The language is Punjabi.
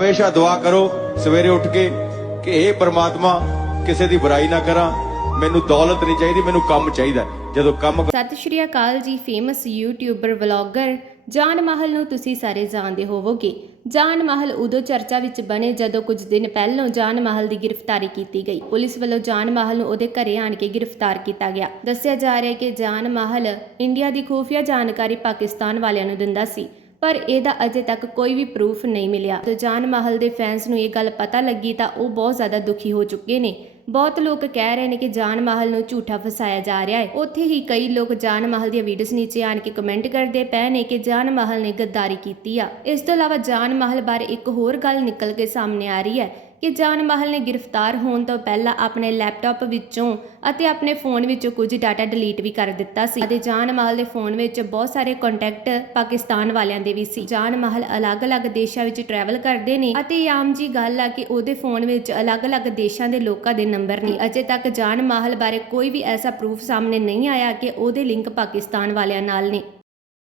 ਹਮੇਸ਼ਾ ਦੁਆ ਕਰੋ, ਸਵੇਰੇ ਉੱਠ ਕੇ ਕਿ ਇਹ ਪ੍ਰਮਾਤਮਾ, ਕਿਸੇ ਦੀ ਬੁਰਾਈ ਨਾ ਕਰਾਂ, ਮੈਨੂੰ ਦੌਲਤ ਨਹੀਂ ਚਾਹੀਦੀ, ਮੈਨੂੰ ਕੰਮ ਚਾਹੀਦਾ ਜਦੋਂ ਕੰਮ ਸਤਿ ਸ਼੍ਰੀ ਅਕਾਲ ਜੀ ਫੇਮਸ ਯੂਟਿਊਬਰ ਵਲੌਗਰ ਜਾਨ ਮਾਹਲ ਨੂੰ ਤੁਸੀਂ ਸਾਰੇ ਜਾਣਦੇ ਹੋਵੋਗੇ। ਜਾਨ ਮਾਹਲ ਉਦੋਂ ਚਰਚਾ ਵਿੱਚ ਬਣੇ ਜਦੋਂ ਕੁਝ ਦਿਨ ਪਹਿਲਾਂ ਜਾਨ ਮਾਹਲ ਦੀ ਗ੍ਰਿਫਤਾਰੀ ਕੀਤੀ ਗਈ। ਪੁਲਿਸ ਵੱਲੋਂ ਜਾਨ ਮਾਹਲ ਨੂੰ ਉਹਦੇ ਘਰੇ ਆਣ ਕੇ ਗ੍ਰਿਫਤਾਰ ਕੀਤਾ ਗਿਆ। ਦੱਸਿਆ ਜਾ ਰਿਹਾ ਹੈ ਕਿ ਜਾਨ ਮਾਹਲ ਇੰਡੀਆ ਦੀ ਖੂਫੀਆ ਜਾਣਕਾਰੀ ਪਾਕਿਸਤਾਨ ਵਾਲਿਆਂ ਨੂੰ ਦਿੰਦਾ ਸੀ। ਪਰ ਇਹਦਾ ਅਜੇ ਤੱਕ ਕੋਈ ਵੀ ਪ੍ਰੂਫ ਨਹੀਂ ਮਿਲਿਆ। ਤੇ ਜਾਨ ਮਾਹਲ ਦੇ ਫੈਨਸ ਨੂੰ ਇਹ ਗੱਲ ਪਤਾ ਲੱਗੀ ਤਾਂ ਉਹ ਬਹੁਤ ਜ਼ਿਆਦਾ ਦੁਖੀ ਹੋ ਚੁੱਕੇ ਨੇ। ਬਹੁਤ ਲੋਕ ਕਹਿ ਰਹੇ ਨੇ ਕਿ ਜਾਨ ਮਾਹਲ ਨੂੰ ਝੂਠਾ ਫਸਾਇਆ ਜਾ ਰਿਹਾ ਹੈ। ਉੱਥੇ ਹੀ ਕਈ ਲੋਕ ਜਾਨ ਮਾਹਲ ਦੀਆਂ ਵੀਡੀਓਜ਼ ਨੀਚੇ ਆਣ ਕੇ ਕਮੈਂਟ ਕਰਦੇ ਪਏ ਨੇ ਕਿ ਜਾਨ ਮਾਹਲ ਨੇ ਗੱਦਾਰੀ ਕੀਤੀ ਆ। ਇਸ ਤੋਂ ਇਲਾਵਾ ਜਾਨ ਮਾਹਲ ਬਾਰੇ ਇੱਕ ਹੋਰ ਗੱਲ ਨਿਕਲ ਕੇ ਸਾਹਮਣੇ ਆ ਰਹੀ ਹੈ ਕਿ ਜਾਨ ਮਾਹਲ ਨੇ ਗ੍ਰਿਫਤਾਰ ਹੋਣ ਤੋਂ ਪਹਿਲਾਂ ਆਪਣੇ ਲੈਪਟਾਪ ਵਿੱਚੋਂ ਅਤੇ ਆਪਣੇ ਫੋਨ ਵਿੱਚੋਂ ਕੁਝ ਡਾਟਾ ਡਿਲੀਟ ਵੀ ਕਰ ਦਿੱਤਾ ਸੀ ਅਤੇ ਜਾਨ ਮਾਹਲ ਦੇ ਫੋਨ ਵਿੱਚ ਬਹੁਤ ਸਾਰੇ ਕੰਟੈਕਟ ਪਾਕਿਸਤਾਨ ਵਾਲਿਆਂ ਦੇ ਵੀ ਸੀ। ਜਾਨ ਮਾਹਲ ਅਲੱਗ-ਅਲੱਗ ਦੇਸ਼ਾਂ ਵਿੱਚ ਟਰੈਵਲ ਕਰਦੇ ਨੇ ਅਤੇ ਆਮ ਜੀ ਗੱਲ ਆ ਕਿ ਉਹਦੇ ਫੋਨ ਵਿੱਚ ਅਲੱਗ-ਅਲੱਗ ਦੇਸ਼ਾਂ ਦੇ ਲੋਕਾਂ ਦੇ ਨੰਬਰ ਨੇ ਅਜੇ ਤੱਕ ਜਾਨ ਮਾਹਲ ਬਾਰੇ ਕੋਈ ਵੀ ਐਸਾ ਪ੍ਰੂਫ ਸਾਹਮਣੇ ਨਹੀਂ ਆਇਆ ਕਿ ਉਹਦੇ ਲਿੰਕ ਪਾਕਿਸਤਾਨ ਵਾਲਿਆਂ ਨਾਲ ਨੇ।